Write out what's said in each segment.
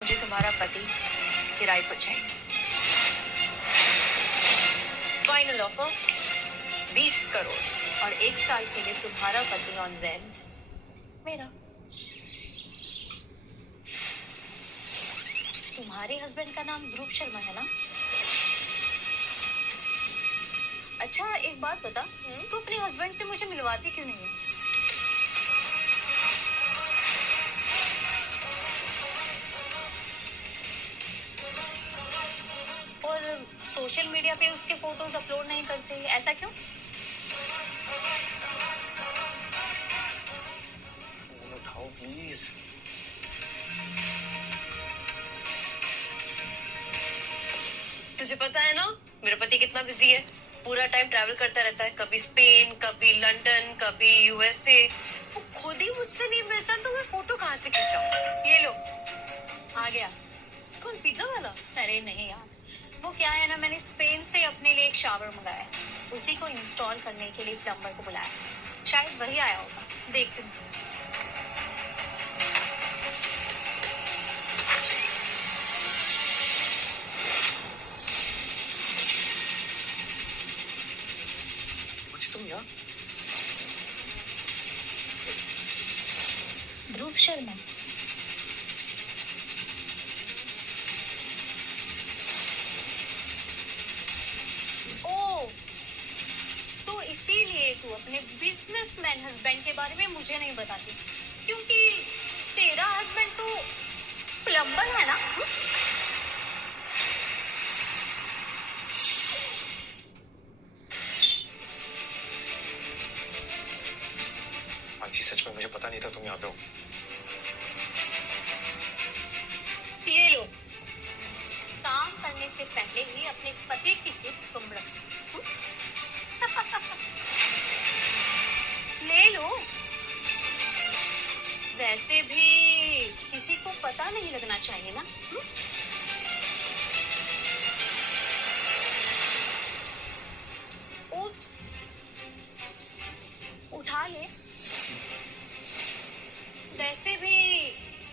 मुझे तुम्हारा पति किराए पर चाहिए। फाइनल ऑफर 20 करोड़ और 1 साल के लिए तुम्हारा पति ऑन रेंट मेरा। तुम्हारे हस्बैंड का नाम ध्रुव शर्मा है ना? अच्छा एक बात बता, तू अपने हस्बैंड से मुझे मिलवाती क्यों नहीं है? और सोशल मीडिया पे उसके फोटोज अपलोड नहीं करते, ऐसा क्यों? उठाओ प्लीज। तुझे पता है ना मेरा पति कितना बिजी है, पूरा टाइम ट्रैवल करता रहता है, कभी स्पेन, कभी लंदन, कभी यूएसए। वो खुद ही मुझसे नहीं मिलता तो मैं फोटो कहाँ से खिंचाऊं? ये लो आ गया। कौन, पिज्जा वाला? अरे नहीं यार, वो क्या है ना, मैंने स्पेन से अपने लिए एक शावर मंगाया है, उसी को इंस्टॉल करने के लिए प्लम्बर को बुलाया, शायद वही आया होगा, देखती हूँ। तुम यहाँ? ध्रुव शर्मा। ओ, तो इसीलिए तू अपने बिजनेसमैन हस्बैंड के बारे में मुझे नहीं बताती, क्योंकि तेरा हस्बैंड तो प्लम्बर है ना? जी सच में मुझे पता नहीं था तुम यहाँ पे हो। ये लो, काम करने से पहले ही अपने पति की गिफ्ट तुम रख सकते हो। ले लो। वैसे भी किसी को पता नहीं लगना चाहिए ना? उप्स, उठा ले। वैसे भी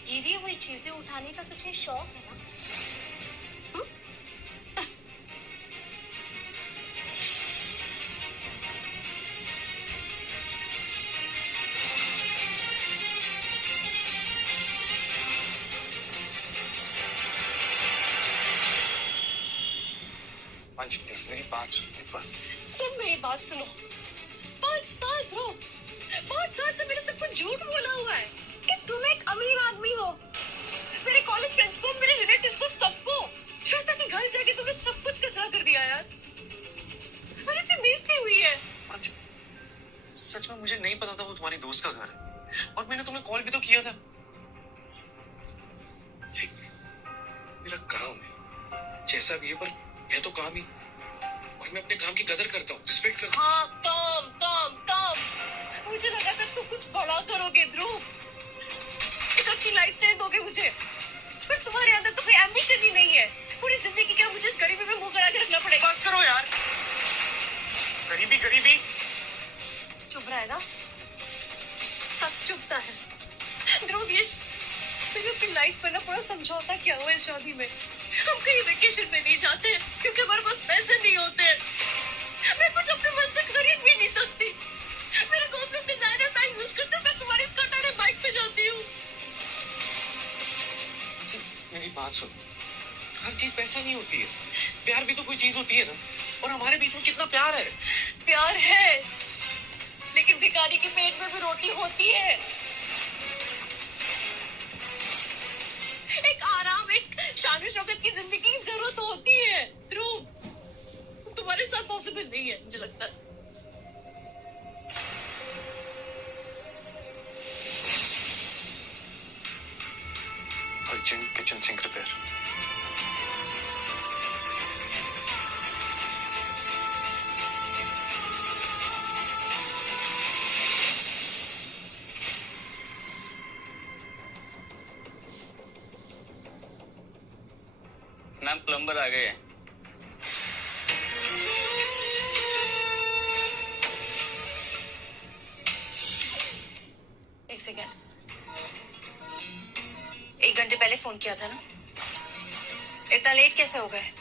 गिरी हुई चीजें उठाने का तुझे शौक है ना? जी प्लीज मेरी बात सुनो एक बार। तुम मेरी बात सुनो। 5 साल ध्रुव, 5 साल से मेरे सब कुछ झूठ बोला हुआ है कि तुम एक अमीर आदमी हो। मेरे कॉलेज फ्रेंड्स को, मेरे रिलेटिव्स को, सबको श्वेता के घर जाके तुमने सब कुछ कचरा कर दिया यार। मेरी इतनी बेइज्जती हुई है। सच में मुझे नहीं पता था वो तुम्हारी दोस्त का घर है, और मैंने तुम्हें कॉल भी तो किया था। ठीक, मेरा काम है जैसा भी है, पर है तो काम ही, और मैं अपने काम की कदर करता हूँ, रिस्पेक्ट करता हूँ। हाँ, काम काम काम। मुझे लगा था तुम कुछ बड़ा करोगे ध्रुव, एक अच्छी लाइफस्टाइल दोगे मुझे, पर तुम्हारे अंदर तो कोई एम्बिशन ही नहीं है। पूरी जिंदगी क्या मुझे इस गरीबी में मुंह करा के रखना पड़ेगा? बस करो यार, गरीबी गरीबी। चुप रहेगा? सच चुपता है ध्रुव। ये मैंने अपनी लाइफ पर ना पूरा समझौता किया हुआ है शादी में। हम कहीं वेकेशन में नहीं जाते क्योंकि हमारे पास पैसे नहीं होते। मैं कुछ अपने मन से खरीद भी नहीं सकती। मेरे कॉस्ट्यूम डिजाइनर बैग यूज करते, मैं तुम्हारी स्कर्ट बाइक पे जाती हूँ। मेरी बात सुन, हर चीज पैसा नहीं होती है, प्यार भी तो कोई चीज होती है ना, और हमारे बीच में कितना प्यार है। प्यार है, लेकिन भिखारी के पेट में भी रोटी होती है। एक आराम, एक शान शौकत की जिंदगी की जरूरत होती है ध्रुव। तुम्हारे साथ पॉसिबल नहीं है मुझे लगता है। Urgent kitchen sink repair. Ma'am plumber आ गए हैं। एक सेकेंड, 1 घंटे पहले फोन किया था ना? इतना लेट कैसे हो गए?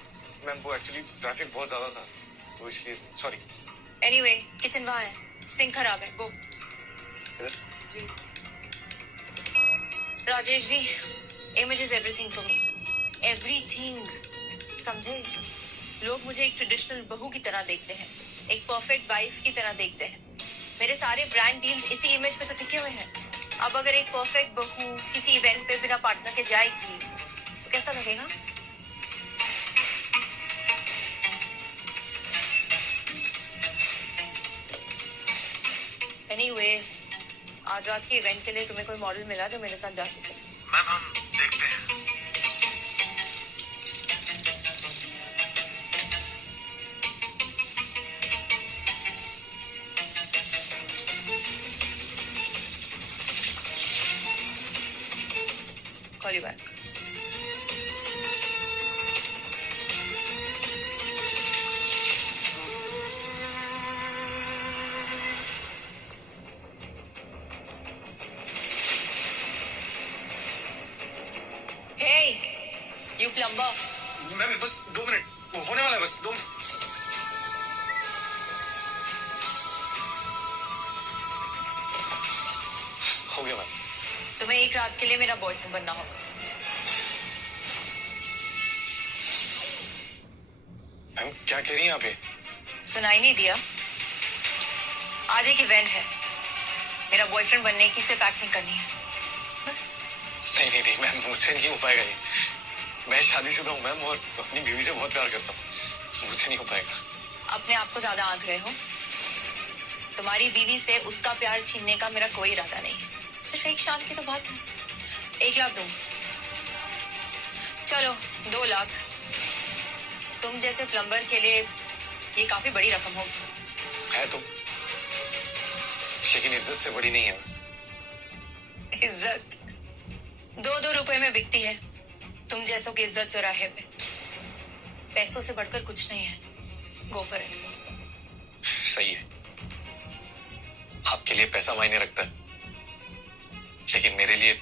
मैम वो एक्चुअली ट्रैफिक बहुत ज्यादा था तो इसलिए सॉरी। एनीवे, किचन वहाँ है, सिंक खराब है, गो। जी Rajesh ji, image is everything for me, everything, समझे? लोग मुझे एक ट्रेडिशनल बहू की तरह देखते हैं, एक परफेक्ट वाइफ की तरह देखते हैं। मेरे सारे ब्रांड डील्स इसी इमेज पे तो टिके हुए हैं। अब अगर एक परफेक्ट बहू किसी इवेंट पे बिना पार्टनर के जाएगी तो कैसा लगेगा? एनीवे, आज रात के इवेंट के लिए तुम्हें कोई मॉडल मिला जो मेरे साथ जा सके? मैम हम देखते हैं। Call you back. Hey, you plumber. Ma'am बस 2 मिनट, वो होने वाला है, बस 2 मिनट। हो गया मैम। तुम्हें एक रात के लिए मेरा बॉयफ्रेंड बनना होगा। मैम क्या कह रही हैं आप ये? सुनाई नहीं दिया? आज एक इवेंट है, मेरा बॉयफ्रेंड बनने की सिर्फ एक्टिंग करनी है, बस। नहीं नहीं नहीं मैम, मुझसे नहीं हो पाएगा ये। मैं शादीशुदा हूँ मैम और अपनी बीवी से बहुत प्यार करता हूँ, मुझसे नहीं हो पाएगा। अपने आप को ज्यादा आंक रहे हो। तुम्हारी बीवी से उसका प्यार छीनने का मेरा कोई इरादा नहीं है, सिर्फ एक शाम की तो बात है। 1 लाख दूं? चलो 2 लाख। तुम जैसे प्लम्बर के लिए ये काफी बड़ी रकम होगी। है तो, लेकिन इज्जत से बड़ी नहीं है। इज्जत 2-2 रुपए में बिकती है, तुम जैसों की इज्जत चौराहे पे। पैसों से बढ़कर कुछ नहीं है, गो फॉर इट। सही है, आपके लिए पैसा मायने रखता है, लेकिन मेरे लिए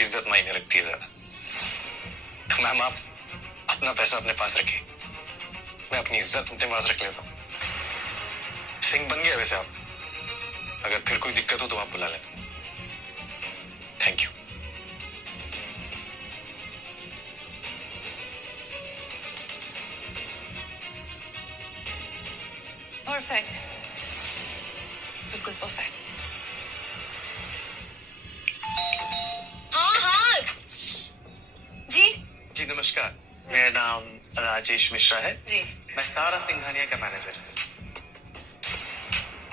इज्जत मायने रखती है ज्यादा। तो मैम आप अपना पैसा अपने पास रखिए, मैं अपनी इज्जत अपने पास रख लेता हूँ। सिंह बन गया वैसे आप, अगर फिर कोई दिक्कत हो तो आप बुला लेना। Thank you. परफेक्ट, बिल्कुल परफेक्ट। हाँ हाँ जी जी नमस्कार, मेरा नाम राजेश मिश्रा है। जी। मैं तारा सिंघानिया का मैनेजर हूँ।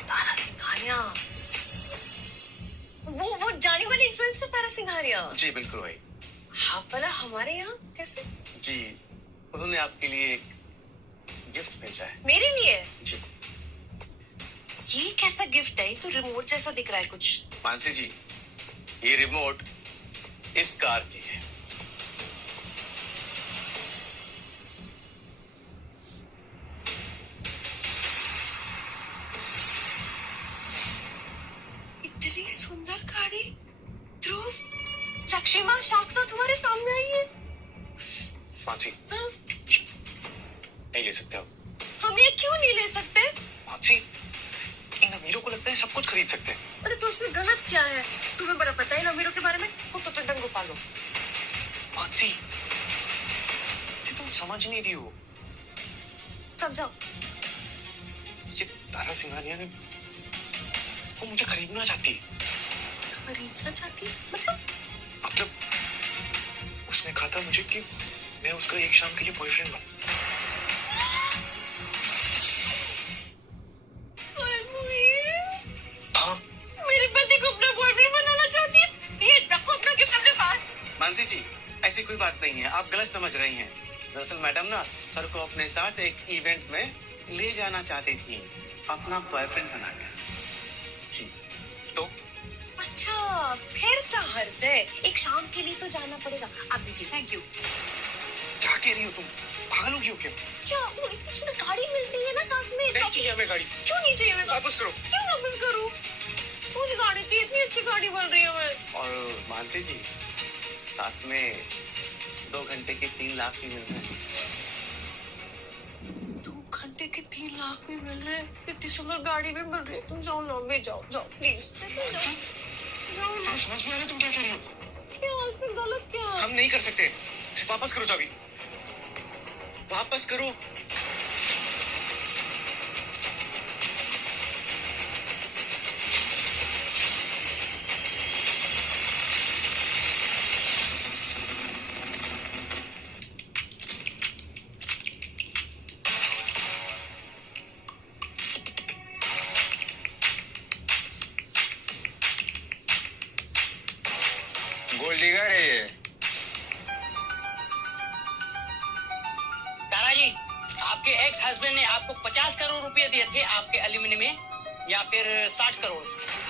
तारा सिंघानिया, वो जाने वाली इन्फ्लुएंसर तारा सिंघानिया? जी बिल्कुल वही। हाँ, भला हमारे यहाँ कैसे? जी उन्होंने आपके लिए एक गिफ्ट भेजा है। मेरे लिए? जी। ये कैसा गिफ्ट है? ये तो रिमोट जैसा दिख रहा है कुछ। मानसी जी, ये रिमोट इस कार की है। इतनी सुंदर गाड़ी, ध्रुव, लक्ष्मा साक्षात तुम्हारे सामने आई है। मानसी, हाँ? नहीं ले सकते आप। हम ये क्यों नहीं ले सकते? मानसी, इन अमीरों को लगता है सब कुछ खरीद सकते हैं। अरे तो उसमें गलत क्या है? तुम्हें बड़ा पता है इन अमीरों के बारे में। तो डंगो पालो। मानसी, ये तुम समझ नहीं रही हो। समझाओ। ये तारा सिंघानिया ने वो मुझे खरीदना चाहती है। खरीदना चाहती है? मतलब उसने कहा था मुझे कि मैं उसका एक शाम के लिए बॉयफ्रेंड बनूं। हाँ, मेरे पति को अपना बॉयफ्रेंड बनाना चाहती है? ये रखो अपना गिफ्ट अपने पास। मानसी जी, ऐसी कोई बात नहीं है, आप गलत समझ रही हैं। दरअसल मैडम ना सर को अपने साथ एक इवेंट में ले जाना चाहती थी, अपना बॉयफ्रेंड बनाकर। जी तो अच्छा, फिर क्या हर्ज है? एक शाम के लिए तो जाना पड़ेगा। आप दीजिए। Thank you. क्या कह रही हो तुम? पागल हो गई हो क्या? क्या वो इसमें गाड़ी मिलती है ना साथ में? नहीं चाहिए हमें गाड़ी। क्यों नहीं चाहिए? मैं वापस करो। क्यों वापस करूं? मुझे गाड़ी चाहिए, इतनी अच्छी गाड़ी बन रही है। मैं और मानसी जी, साथ में 2 घंटे के 3 लाख भी मिल रहे हैं। 2 घंटे के 3 लाख भी मिल रहे हैं, इतनी सुंदर गाड़ी भी मिल रही है। तुम जाओ ना, भी जाओ जाओ प्लीज, जाओ ना। समझ में आ रहा है तुम क्या कह रही हो? क्या इसमें गलत क्या? हम नहीं कर सकते, वापस करो चाबी, वापस करो। गोल्ड डिगर है ये। तारा जी, आपके एक्स हस्बैंड ने आपको 50 करोड़ रुपए दिए थे आपके एल्यूमिनी में, या फिर 60 करोड़?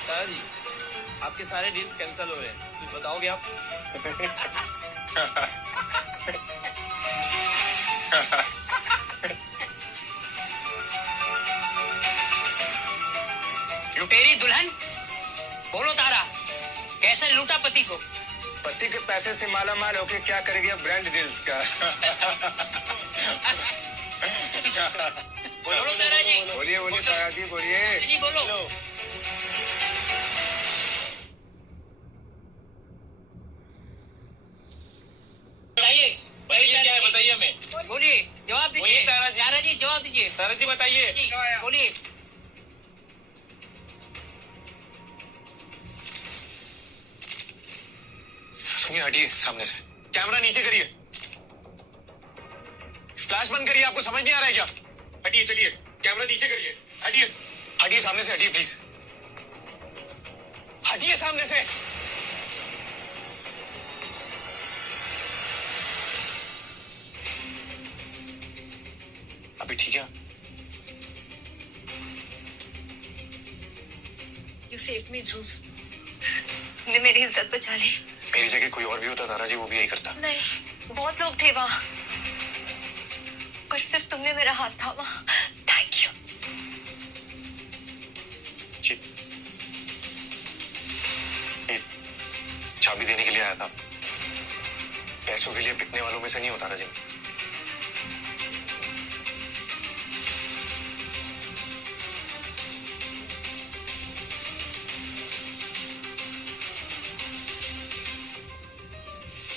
तारा जी, आपके सारे डील्स कैंसिल हो रहे हैं, कुछ बताओगे आप? लुटेरी दुल्हन, बोलो तारा, कैसे लूटा पति को? पति के पैसे से माला माल होके क्या करेगी अब ब्रांड डील्स का? बोलो तारा जी, बोलिए बोलिए तारा जी, बोलिए जी बोलो। बताइए क्या है बताइए हमें। बोलिए, जवाब दीजिए। बोलिए तारा जी। तारा जी जवाब दीजिए। तारा जी बताइए। जी बोलिए। सुनिए, हटिए सामने से, कैमरा नीचे करिए, फ्लैश बंद करिए। आपको समझ नहीं आ रहा है क्या? हटिए, चलिए, कैमरा नीचे करिए, हटिए, हटिए सामने से, हटिए प्लीज, हटिए सामने से। अभी ठीक है? You saved me, ध्रुव। तुमने मेरी इज्जत बचा ली। मेरी जगह कोई और भी होता तारा जी, वो भी यही करता। नहीं, बहुत लोग थे वहाँ, पर सिर्फ तुमने मेरा हाथ थामा। Thank you. ये चाबी देने के लिए आया था, पैसों के लिए बिकने वालों में से नहीं होता तारा जी।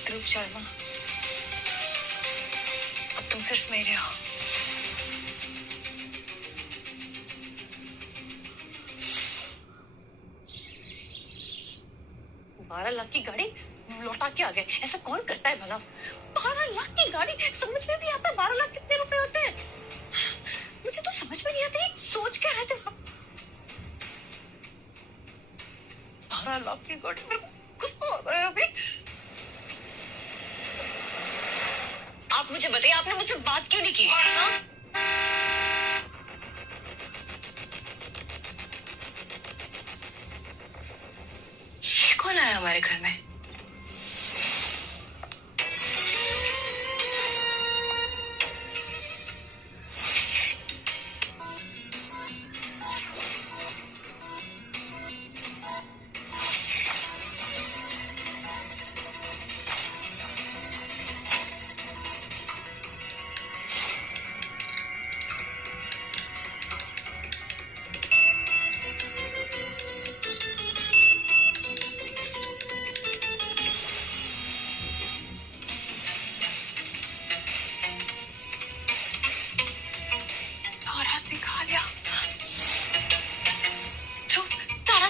ध्रुव शर्मा, अब तुम सिर्फ मेरे हो। बारह लाख की गाड़ी लौटा के आ गए, ऐसा कौन करता है भला? 12 लाख की गाड़ी, समझ में भी आता है 12 लाख कितने रुपए होते हैं? मुझे तो समझ में नहीं आता, ये सोच क्या रहे थे सब? 12 लाख की गाड़ी, मेरे को गुस्सा आ रहा है अभी। आप मुझे बताइए, आपने मुझसे बात क्यों नहीं की? हाँ? ये कौन आया हमारे घर में?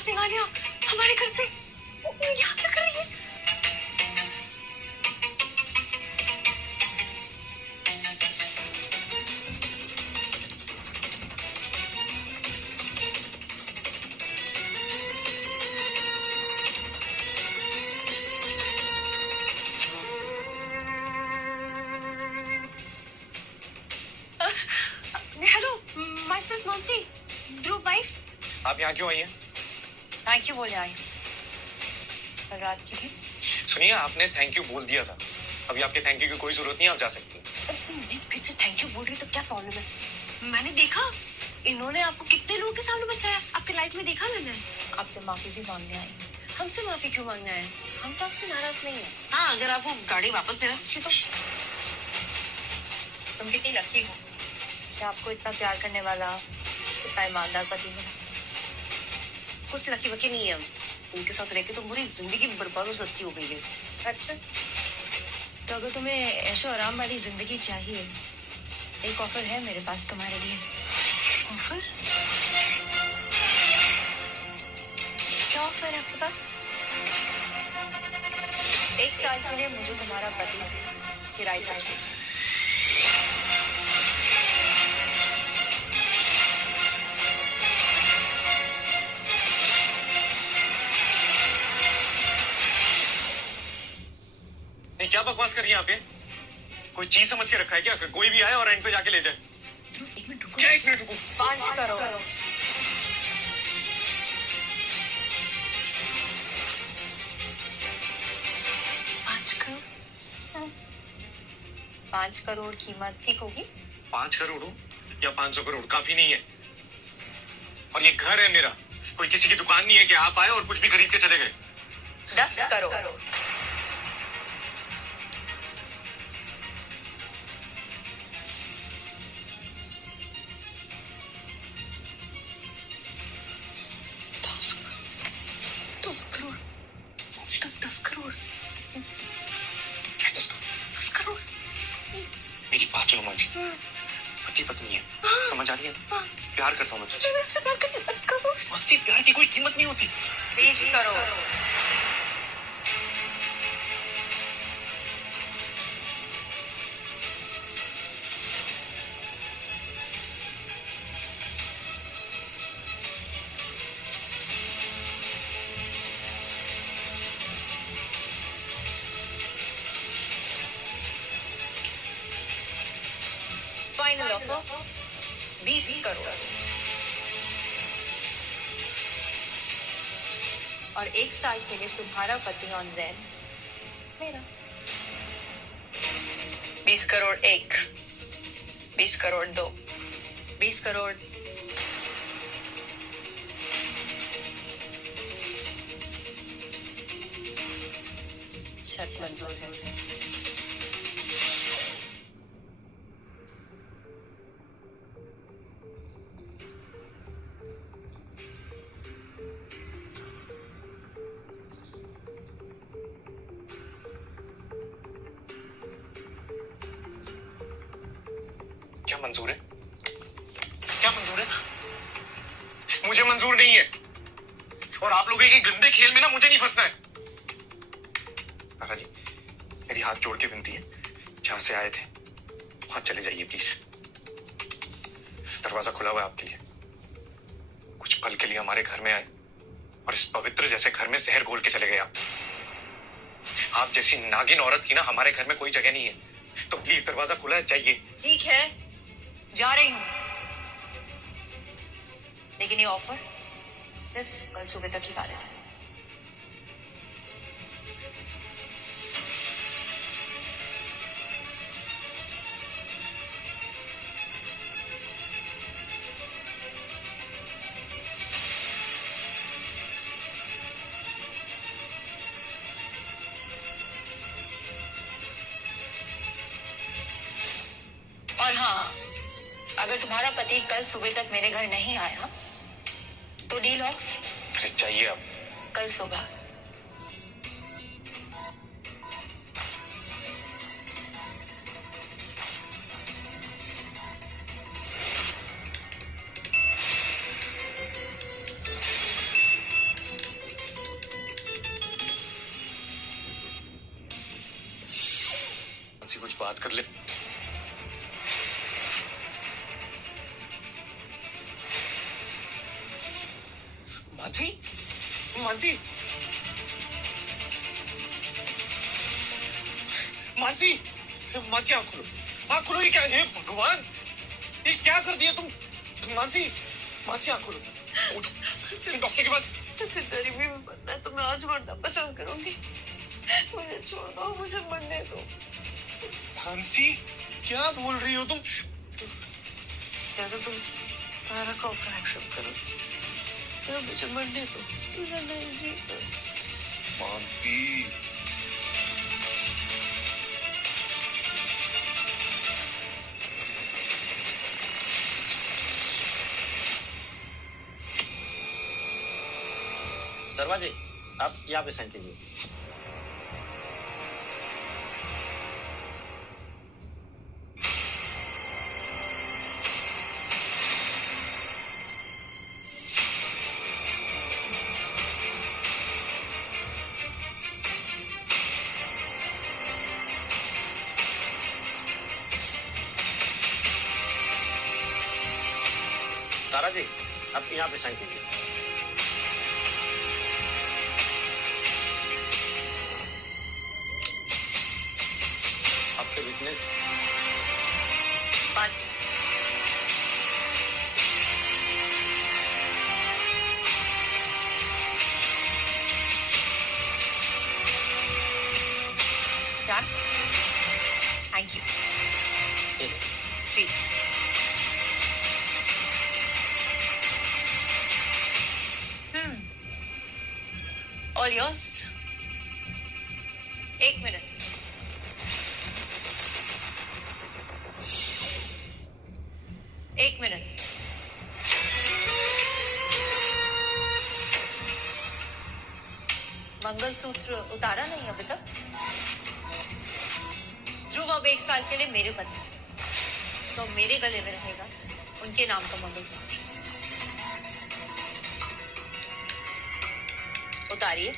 सिंघानिया हमारे घर पे यहाँ क्या कर रही है? Hello, my self Mansi, Dhruv wife. आप यहाँ क्यों आई हैं? थैंक यू बोले आई। कल रात की थी। सुनिए, आपने थैंक यू बोल दिया था, अभी आपके थैंक यू की कोई जरूरत नहीं है, आप जा सकती हैं। मैं फिर से थैंक यू बोल रही तो क्या प्रॉब्लम है? मैंने देखा इन्होंने आपको कितने लोगों के सामने बचाया, आपके लाइफ में देखा मैंने। आपसे माफी भी मांगने आई। हमसे माफी क्यों मांगने आए? हम तो आपसे नाराज नहीं है। हाँ, अगर आप वो गाड़ी वापस दे दे तो। तुम कितनी लकी हो कि आपको इतना प्यार करने वाला, इतना ईमानदार पति मिला। कुछ लकी वकी नहीं है हम। उनके साथ रह के तो पूरी जिंदगी बर्बाद और सस्ती हो गई है। अच्छा, तो अगर तुम्हें ऐशो आराम वाली जिंदगी चाहिए, एक ऑफर है मेरे पास तुम्हारे लिए। ऑफर? क्या ऑफर है आपके पास? 1 साल के लिए मुझे तुम्हारा पति किराए पर चाहिए। नहीं, क्या बकवास कर रही है यहाँ पे? कोई चीज समझ के रखा है क्या? कोई भी आए और एंड पे जाके ले जाए। एक मिनट रुको। क्या 1 मिनट रुको? 5 करोड़। 5 करोड़? 5 करोड़ कीमत ठीक होगी? 5 करोड़ हो या 500 करोड़ काफी नहीं है। और ये घर है मेरा, कोई किसी की दुकान नहीं है कि आप आए और कुछ भी खरीद के चले गए। 10 करोड़। दस करोड़। 10 करोड़। क्या 10 करोड़? 10 करोड़। मेरी बात सुनो माजी, पति पत्नी है, समझ आ रही है? प्यार करता हूँ मैं तुझसे। मैं आपसे प्यार करती हूँ। 10 करोड़। माजी, प्यार की कोई कीमत नहीं होती। 20 करोड़। Final offer 20 crore. और 1 साल के लिए तुम्हारा पति ऑन रेंट मेरा। 20 करोड़ 1, 20 करोड़ 2, 20 करोड़। शर्त मंजूर है। क्या मंजूर है? क्या मंजूर है? मुझे मंजूर नहीं है। और आप लोगों के गंदे खेल में ना मुझे नहीं फंसना है। काका जी, मेरी हाथ जोड़ के विनती है, जहां से आए थे वहां चले जाइए प्लीज। दरवाजा खुला हुआ है आपके लिए। कुछ पल के लिए हमारे घर में आए और इस पवित्र जैसे घर में जहर घोल के चले गए आप। आप जैसी नागिन औरत की ना हमारे घर में कोई जगह नहीं है। तो प्लीज दरवाजा खुला है, जाइए। ठीक है, जा रही हूं, लेकिन ये ऑफर सिर्फ कल सुबह तक ही वैलिड है। और हाँ, अगर तुम्हारा पति कल सुबह तक मेरे घर नहीं आया तो डील ऑफ। अरे जाइए आप। कल सुबह। कुछ बात कर ले। मानसी, मानसी, मानसी, मानसी आँख खोलो, आँख खोलो। ये क्या है भगवान, ये क्या कर दिया तुम? मानसी, मानसी आँख खोलो, उठो डॉक्टर के पास। गरीबी में मरना है तो मैं आज मरना पसंद करूंगी। मुझे छोड़ दो, मुझे मरने दो। मानसी, क्या बोल रही हो तुम? या तो तुम तारा का ऑफर एक्सेप्ट करो या मुझे मरने दो। मुझे नहीं जी। मानसी, शर्मा जी, आप यहाँ पे साइन कीजिए। तारा जी, आप यहाँ पे साइन कीजिए। आपके विटनेस मानसी, क्या? Thank you. ये लीजिए। जी। All yours. एक मिनट। एक मिनट। मंगलसूत्र उतारा नहीं अभी तक? ध्रुव अब 1 साल के लिए मेरे पति हैं। सो मेरे गले में रहेगा उनके नाम का मंगलसूत्र। उतारिए।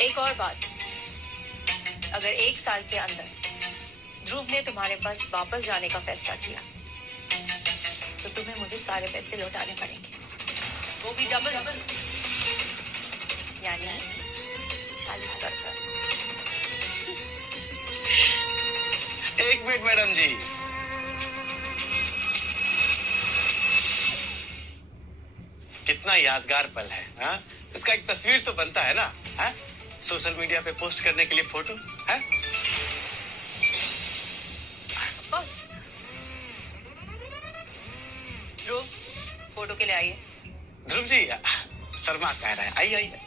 एक और बात, अगर 1 साल के अंदर ध्रुव ने तुम्हारे पास वापस जाने का फैसला किया तो तुम्हें मुझे सारे पैसे लौटाने पड़ेंगे, वो भी डबल, यानी 40 का था। एक मिनट मैडम जी, कितना यादगार पल है। हाँ, इसका एक तस्वीर तो बनता है ना। हाँ, सोशल मीडिया पे पोस्ट करने के लिए फोटो है। बस ध्रुव, फोटो के लिए आइए। ध्रुव जी, शर्मा कह रहा है, आइए आइए।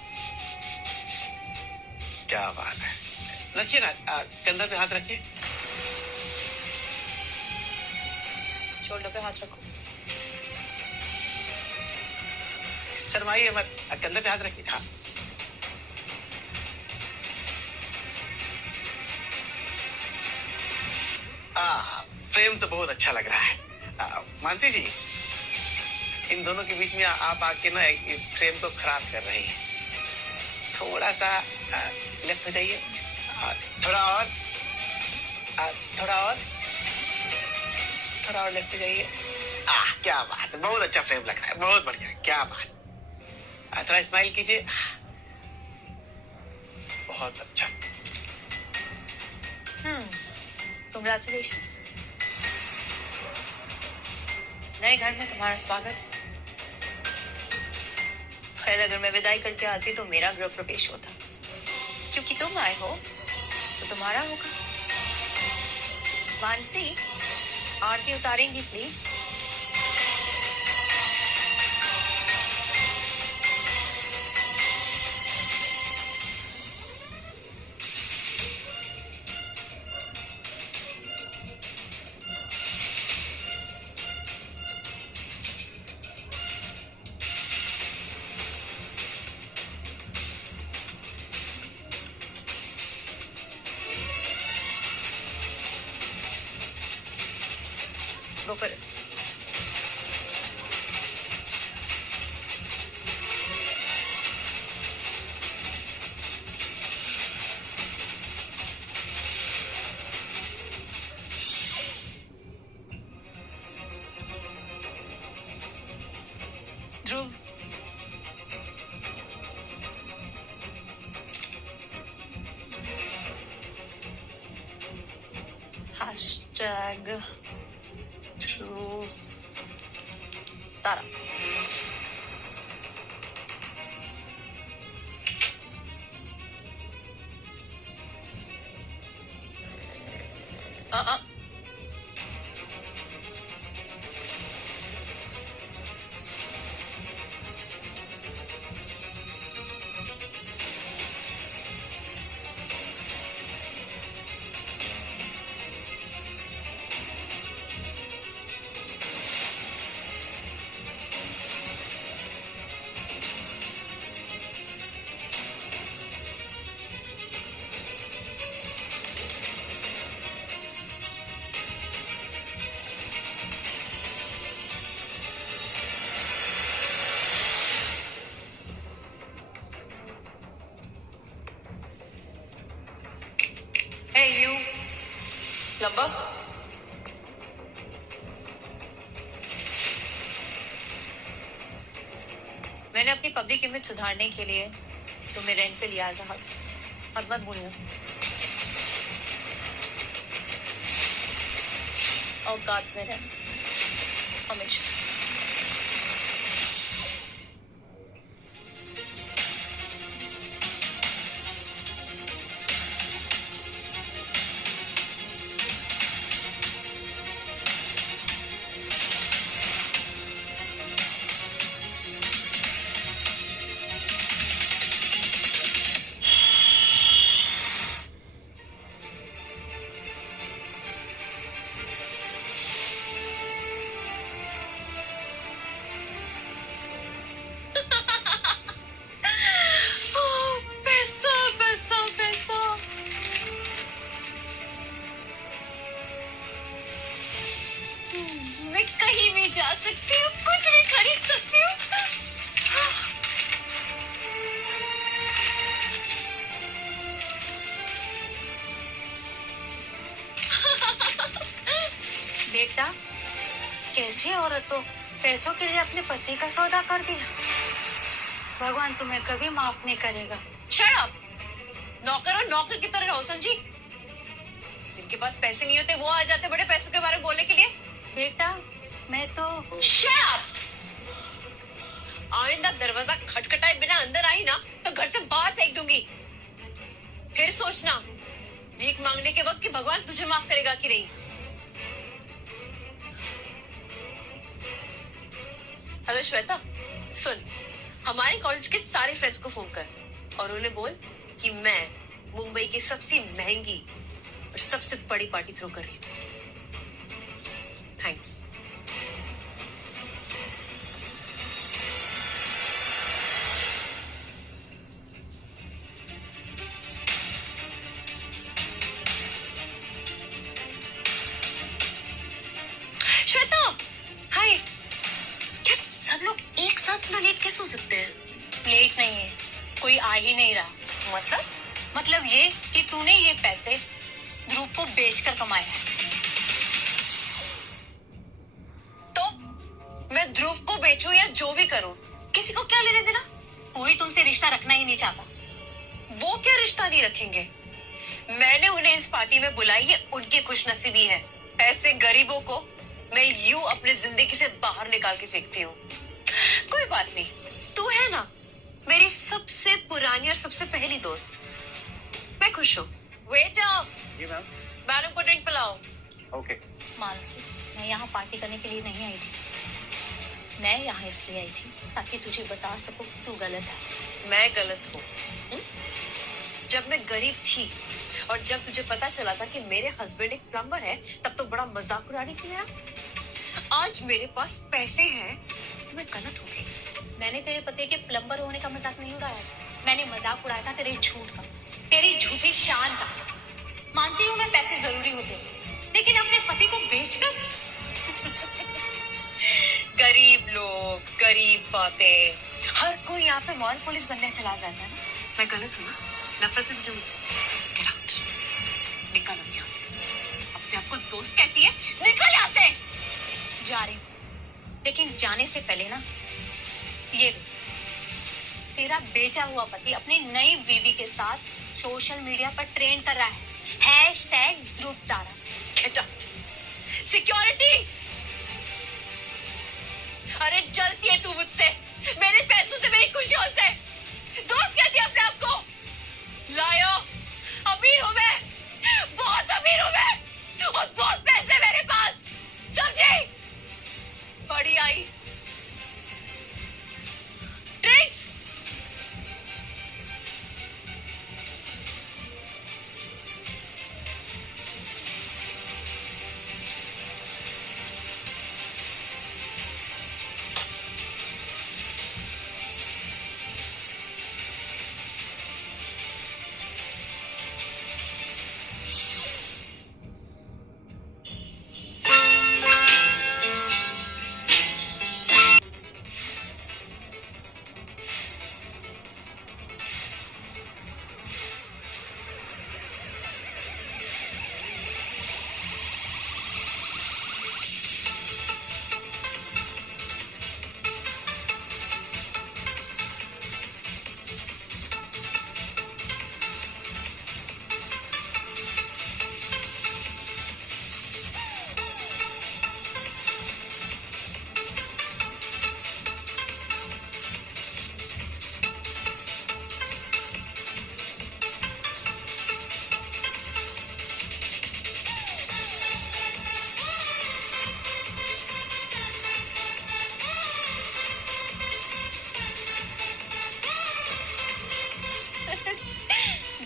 क्या बात है, रखिए ना, कंधा पे हाथ रखिए। शोल्डर पे हाथ रखो। शर्माइए मत, कंधे पे हाथ रखिए। हाँ, प्रेम तो बहुत अच्छा लग रहा है। मानसी जी, इन दोनों के बीच में आप आके ना फ्रेम को खराब कर रही हैं। थोड़ा सा लेफ्ट हो जाइए, थोड़ा और, थोड़ा और, थोड़ा और लेफ्ट हो जाइए। क्या बात है, बहुत अच्छा फ्रेम लग रहा है, बहुत बढ़िया, क्या बात। थोड़ा स्माइल कीजिए, बहुत अच्छा। कंग्रेचुलेशंस, नए घर में तुम्हारा स्वागत है। खैर, अगर मैं विदाई करके आती तो मेरा गृह प्रवेश होता, क्योंकि तुम आए हो तो तुम्हारा होगा। मानसी, आरती उतारेंगी please? Go for it. Dhruv, hashtag Dhruv Tara. Hey you, plumber. मैंने अपनी पब्लिक इमेज सुधारने के लिए तुम्हें रेंट पे लिया एज अ हाउस। मत भूलियो। औकात में रह हमेशा। मैं कहीं भी जा सकती हूँ, कुछ भी खरीद सकती हूँ। बेटा, कैसी औरत हो, पैसों के लिए अपने पति का सौदा कर दिया। भगवान तुम्हें कभी माफ नहीं करेगा। Shut up. नौकर और नौकर की तरह रहो, समझी? जिनके पास पैसे नहीं होते वो आ जाते बड़े पैसों के बारे में बोलने के लिए। बेटा, मैं तो शट अप। आइंदा दरवाजा खटखटाए बिना अंदर आई ना तो घर से बाहर फेंक दूंगी। फिर सोचना भीख मांगने के वक्त कि भगवान तुझे माफ करेगा कि नहीं। हेलो श्वेता, सुन, हमारे कॉलेज के सारे फ्रेंड्स को फोन कर और उन्हें बोल कि मैं मुंबई की सबसे महंगी और सबसे बड़ी पार्टी थ्रो कर रही हूँ। थैंक्स। श्वेता, हाय। क्या सब लोग एक साथ इतना लेट कैसे हो सकते हैं? लेट नहीं है, कोई आ ही नहीं रहा। मतलब ये कि तूने ये पैसे ध्रुव को बेचकर कमाए हैं। तो मैं ध्रुव को बेचूं या जो भी करूं, किसी को क्या लेने देना? कोई तुमसे रिश्ता रखना ही नहीं चाहता। वो क्या रिश्ता नहीं रखेंगे? मैंने उन्हें इस पार्टी में बुलाई, ये उनकी खुशनसीबी है। ऐसे गरीबों को मैं यूं अपनी जिंदगी से बाहर निकाल के फेंकती हूँ। कोई बात नहीं, तू है ना मेरी सबसे पुरानी और सबसे पहली दोस्त। मैं खुश हूँ। वेटर, जी मैम। मैडम को ड्रिंक पिलाओ। ओके। मानसी, मैं यहाँ पार्टी करने के लिए नहीं आई थी। मैं यहाँ इसलिए आई थी ताकि तुझे बता सकूं कि तू गलत है। मैं गलत हूँ। जब मैं गरीब थी और जब तुझे पता चला था कि मेरे हस्बैंड एक प्लम्बर है, तब तो बड़ा मजाक उड़ाने के लिए। आज मेरे पास पैसे हैं, मैं गलत हो गई। मैंने तेरे पति के प्लम्बर होने का मजाक नहीं उड़ाया, मैंने मजाक उड़ाया था तेरे झूठ का, तेरी झूठी शान का। मानती हूँ मैं पैसे जरूरी होते, लेकिन अपने पति को बेचकर। गरीब लोग, गरीब बातें। हर कोई यहाँ पे मॉल पुलिस बनने चला जाता है ना। मैं गलत हूँ ना? नफरत है तुझे मुझसे? Get out. निकल अब यहाँ से। अपने आप को दोस्त कहती है, निकल यहाँ से। जा रही हूँ, लेकिन जाने से पहले ना ये देख, तेरा बेचा हुआ पति अपनी नई बीवी के साथ सोशल मीडिया पर ट्रेंड कर रहा है, #Dhruv Tara. Get out. Security, अरे जलती है तू मुझसे, मेरे पैसों से, मेरी खुशियों से। दोस्त कहती है अपने आप को। लायो, अमीर हूं मैं, बहुत अमीर हूं मैं, और बहुत पैसे मेरे पास, समझे? बड़ी आई ड्रिंक्स।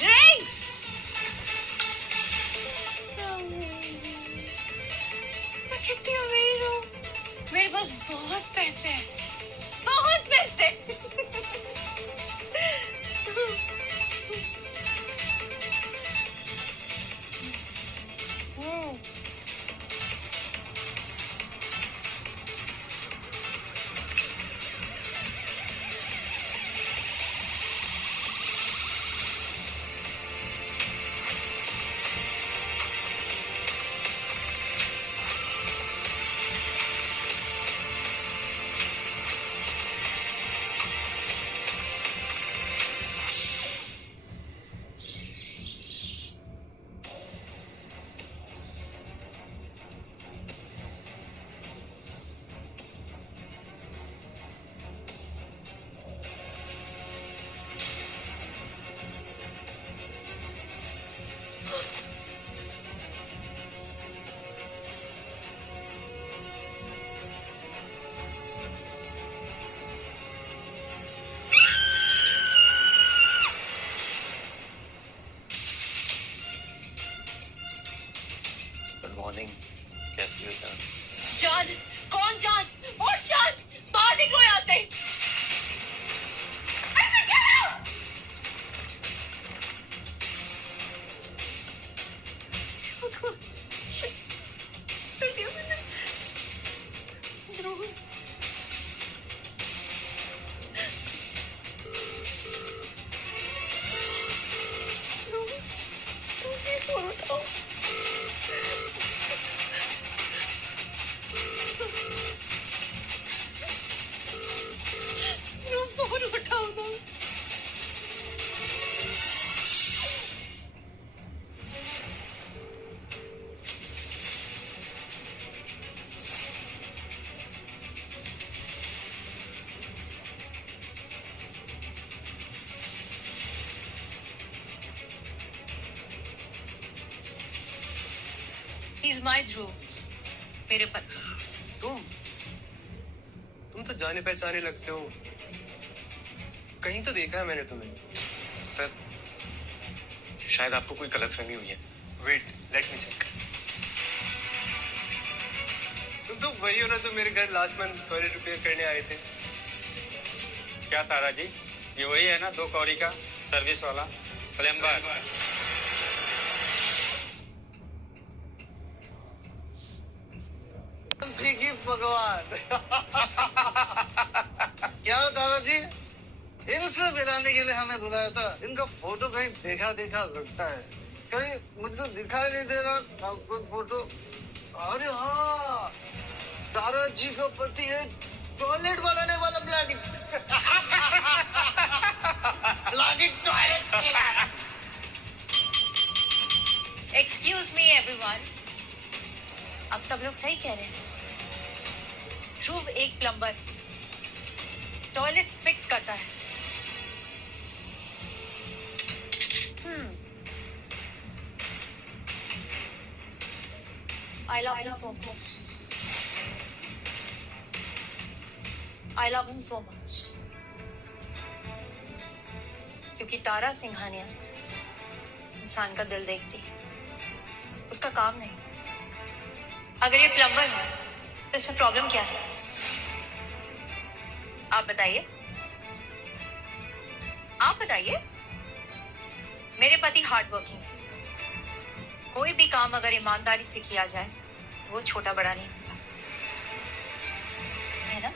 ड्रिंक्स। मैं कितनी अमीर हूँ, मेरे पास बहुत पैसे हैं, बहुत पैसे। गुड मॉर्निंग, कैसी हो जान? जान? कौन जान? और जान, बाहर निकलो यहाँ से। ऐसे क्या है? कर दिया मैंने। द्रोह। प्लीज फोन उठाओ। फोन उठाओ ना। He's my Dhruv, मेरे पति। तुम तो जाने पहचाने लगते हो, कहीं तो देखा है मैंने तुम्हें। सर, शायद आपको कोई गलतफहमी हुई है। Wait, let me check. तुम तो वही हो ना जो मेरे घर लास्ट मंथ टॉयलेट रिपेयर करने आए थे। क्या तारा जी, ये वही है ना 2 कौड़ी का सर्विस वाला प्लम्बर? भगवान। क्या दादाजी, इनसे मिलाने के लिए हमें बुलाया था। इनका फोटो कहीं देखा देखा लगता है, कहीं मुझको दिखाई नहीं दे रहा आपको फोटो। अरे हाँ, दादाजी का पति है टॉयलेट बनाने वाला planning. Planning toilet. Excuse me, everyone. अब सब लोग सही कह रहे हैं। ध्रुव एक प्लम्बर, टॉयलेट्स फिक्स करता है। I love him so much. I love him so much. क्योंकि तारा सिंघानिया इंसान का दिल देखती है, उसका काम नहीं। अगर ये प्लम्बर है तो इसमें प्रॉब्लम क्या है? आप बताइए, आप बताइए। मेरे पति हार्ड वर्किंग है। कोई भी काम अगर ईमानदारी से किया जाए तो वो छोटा बड़ा नहीं होता, है ना?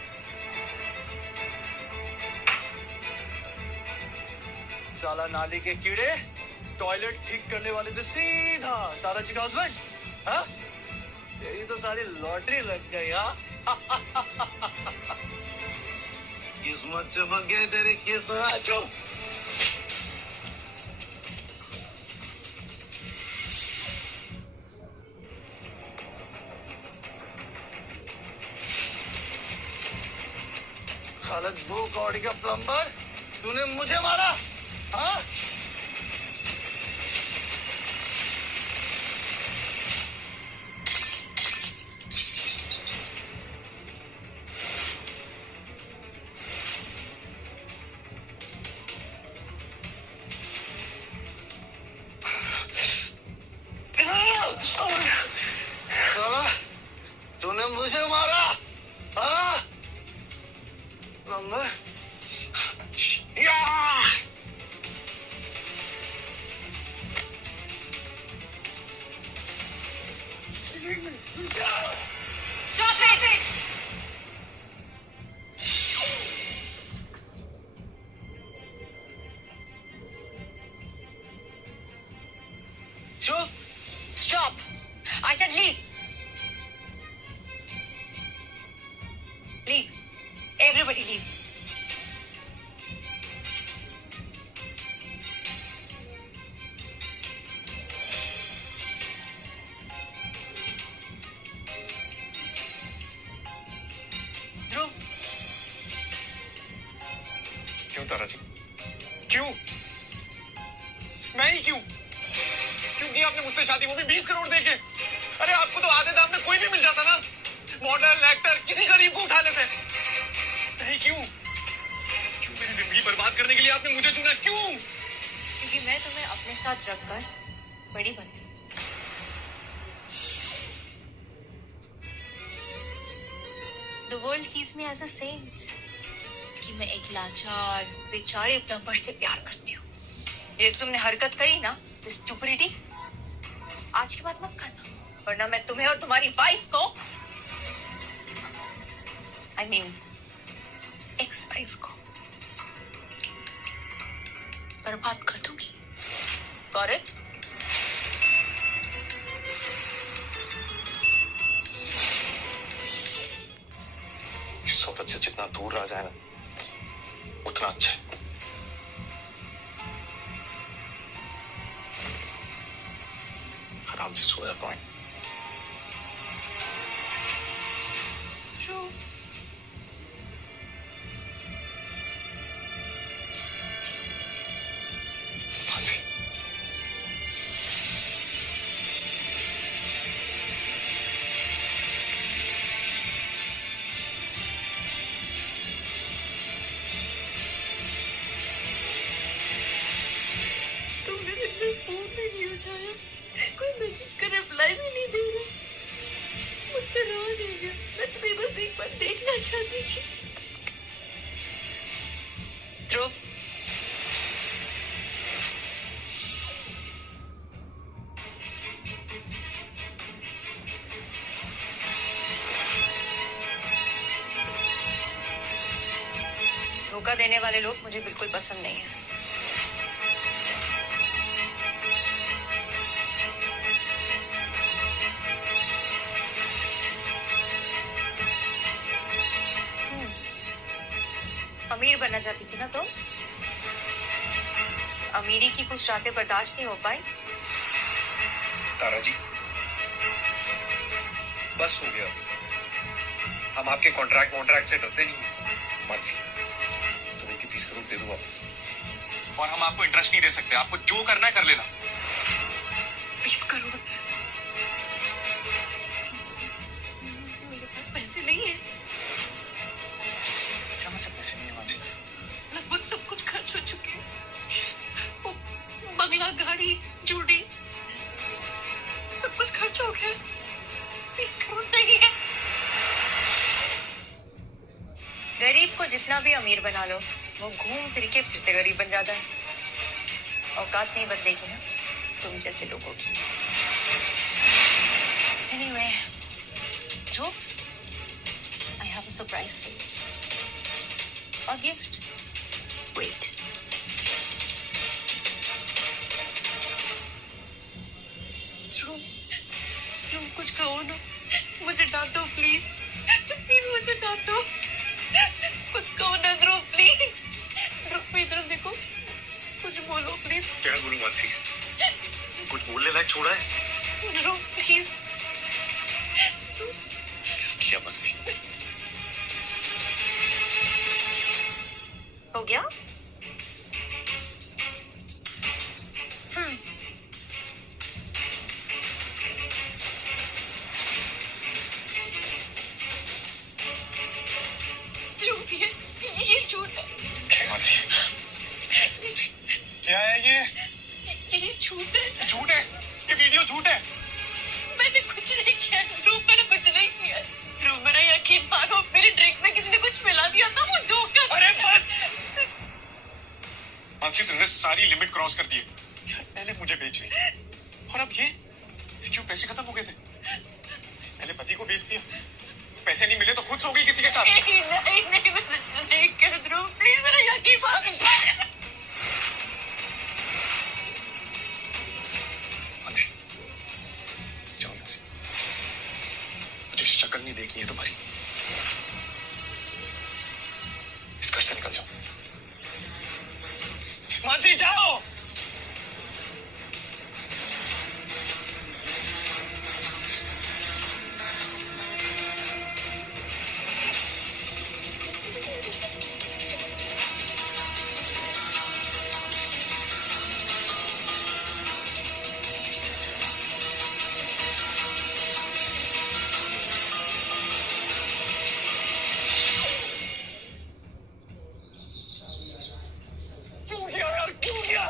साला नाली के कीड़े, टॉयलेट ठीक करने वाले से सीधा तारा जी का हस्बैंड। हाँ, तेरी तो सारी लॉटरी लग गई। हाँ, किस्मत चमक गई तेरी किस्मत। चुप। साला 2 कौड़ी का प्लम्बर, तूने मुझे मारा। हाँ, साला तूने मुझे मारा। हाँ, प्लम्बर। या! Stop it! चुप। Stop! I said leave. Leave. Everybody leave. ध्रुव, क्यों तारा जी? क्यों? मैं ही क्यों? क्यों की आपने मुझसे शादी, वो भी 20 करोड़ देके? अरे आपको तो आधे दाम में कोई भी मिल जाता ना, मॉडल, एक्टर, किसी गरीब को उठा लेते। नहीं, क्यों? क्यों मेरी जिंदगी बर्बाद करने के लिए आपने मुझे चुना? क्यों? क्योंकि मैं तुम्हें अपने साथ रखकर बड़ी बनती हूँ। The world sees me as a saint. कि मैं एक लाचार बेचारे प्लम्बर से प्यार करती हूँ। ये तुमने हरकत करी ना, स्टुपिडिटी, आज के बाद मत करना, वरना मैं तुम्हें और तुम्हारी वाइफ को, I mean, एक्स वाइफ को बर्बाद कर दूंगी। Got it? इस सोबत से जितना दूर रह जाए ना, उतना अच्छा है। आराम से सोया पाए। ध्रुव, धोखा देने वाले लोग मुझे बिल्कुल पसंद नहीं है। अमीर बनना चाहती थी ना तुम? अमीरी की कुछ रातें बर्दाश्त नहीं हो पाई? तारा जी, बस हो गया। हम आपके कॉन्ट्रैक्ट से डरते नहीं हैं। मानसी, तुम्हें की 20 करोड़ दे दो वापस। और हम आपको इंटरेस्ट नहीं दे सकते। आपको जो करना है कर लेना। 20 करोड़? मेरे पास पैसे नहीं है। क्या मतलब पैसे नहीं है मानसी? लगभग सब कुछ खर्च हो चुके हैं। वो बंगला, गाड़ी, जूड़ी, सब कुछ खर्च हो गया। 20 करोड़ नहीं है। गरीब को जितना भी अमीर बना लो, वो घूम फिर के फिर से गरीब बन जाता है। औकात नहीं बदलेगी ना तुम जैसे लोगों की। Anyway, Dhruv, I have a surprise for you. A gift. Wait. Dhruv, कुछ कहो ना। मुझे डांटो प्लीज। प्लीज मुझे डांटो। कुछ कहो ना ध्रुव, प्लीज। ध्रुव, मेरी तरफ देखो। कुछ बोलो प्लीज। क्या बोलूं मानसी? कुछ बोलने लायक छोड़ा है? ध्रुव प्लीज। क्या मानसी? हो गया? ध्रुव, ये झूठ है। क्या है ये? ये झूठ है। झूठ है? ये वीडियो झूठ है? मैंने कुछ नहीं किया ध्रुव, मैंने कुछ नहीं किया। ध्रुव, मेरा यकीन मानो, मेरे ड्रिंक में किसी ने कुछ मिला दिया था, वो धोखा। अरे बस मानसी, तुमने सारी लिमिट क्रॉस कर दी है। पहले मुझे बेच दी और अब ये क्यों? पैसे खत्म हो गए थे। पहले पति को बेच दिया, पैसे नहीं मिले तो खुद सो गई किसी के साथ। नहीं, मैंने ऐसा नहीं किया ध्रुव, प्लीज मेरा यकीन मानो। मानसी, जाओ यहाँ से। मुझे शक्ल नहीं देखनी है तुम्हारी। इस घर से निकल जाओ। मानसी, जाओ। क्यों किया यार, क्यों किया?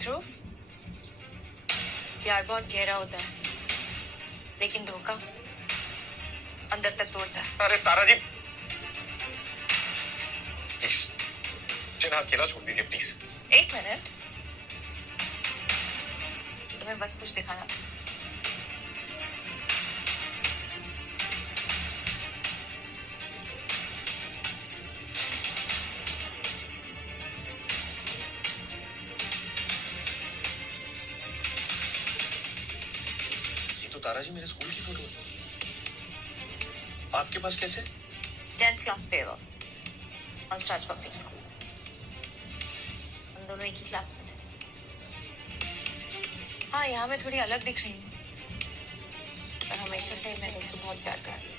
ध्रुव, प्यार बहुत गहरा होता है, लेकिन धोखा अंदर तक तोड़ता है। अरे तारा जी, प्लीज मुझे ना अकेला छोड़ दीजिए प्लीज। 1 मिनट, तुम्हें बस कुछ दिखाना था। ये तो तारा जी मेरे स्कूल की फोटो है। आपके पास कैसे? 10th class favour, Hansraj public school. हम दोनों एक ही क्लास में थे। हाँ, यहाँ मैं थोड़ी अलग दिख रही हूँ, पर हमेशा से मैं तुमसे बहुत प्यार करती थी।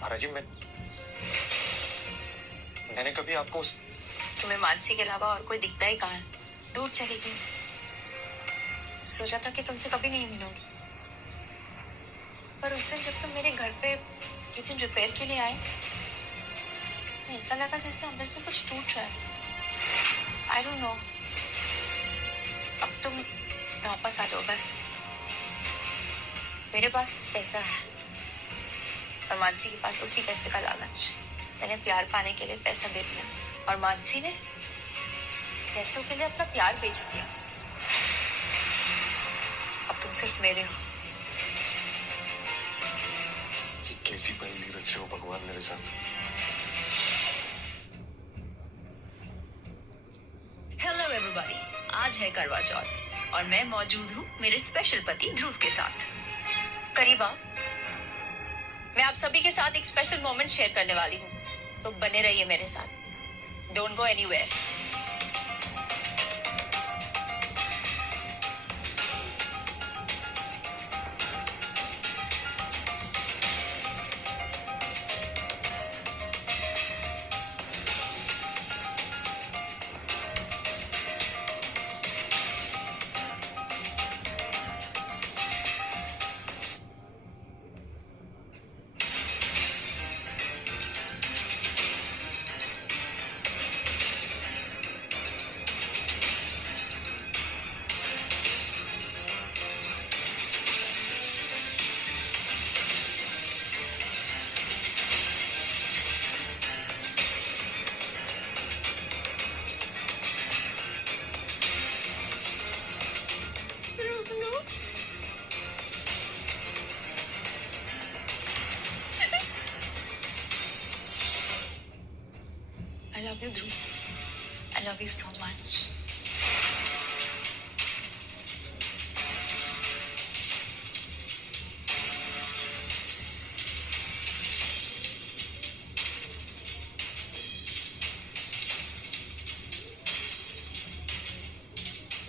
तारा जी, मैंने कभी आपको तुम्हें मानसी के अलावा और कोई दिखता ही कहाँ है? दूर चली गई। सोचा था कि तुमसे कभी नहीं मिलूंगी, पर उस दिन जब तुम मेरे घर पे किचन रिपेयर के लिए आए, ऐसा लगा जैसे अंदर से कुछ टूट रहा है। I don't know. अब तुम वापस आ जाओ बस। मेरे पास पैसा है और मानसी के पास उसी पैसे का लालच। मैंने प्यार पाने के लिए पैसा दे दिया और मानसी ने पैसों के लिए अपना प्यार बेच दिया। अब तुम सिर्फ मेरे हो। ये कैसी पहेली रच रहे हो भगवान मेरे साथ? हेलो एवरीबॉडी, आज है करवा चौथ और मैं मौजूद हूँ मेरे स्पेशल पति ध्रुव के साथ। करीबा, मैं आप सभी के साथ एक स्पेशल मोमेंट शेयर करने वाली हूँ। तो बने रहिए मेरे साथ। Don't go anywhere. I love you, Dhruv. I love you so much.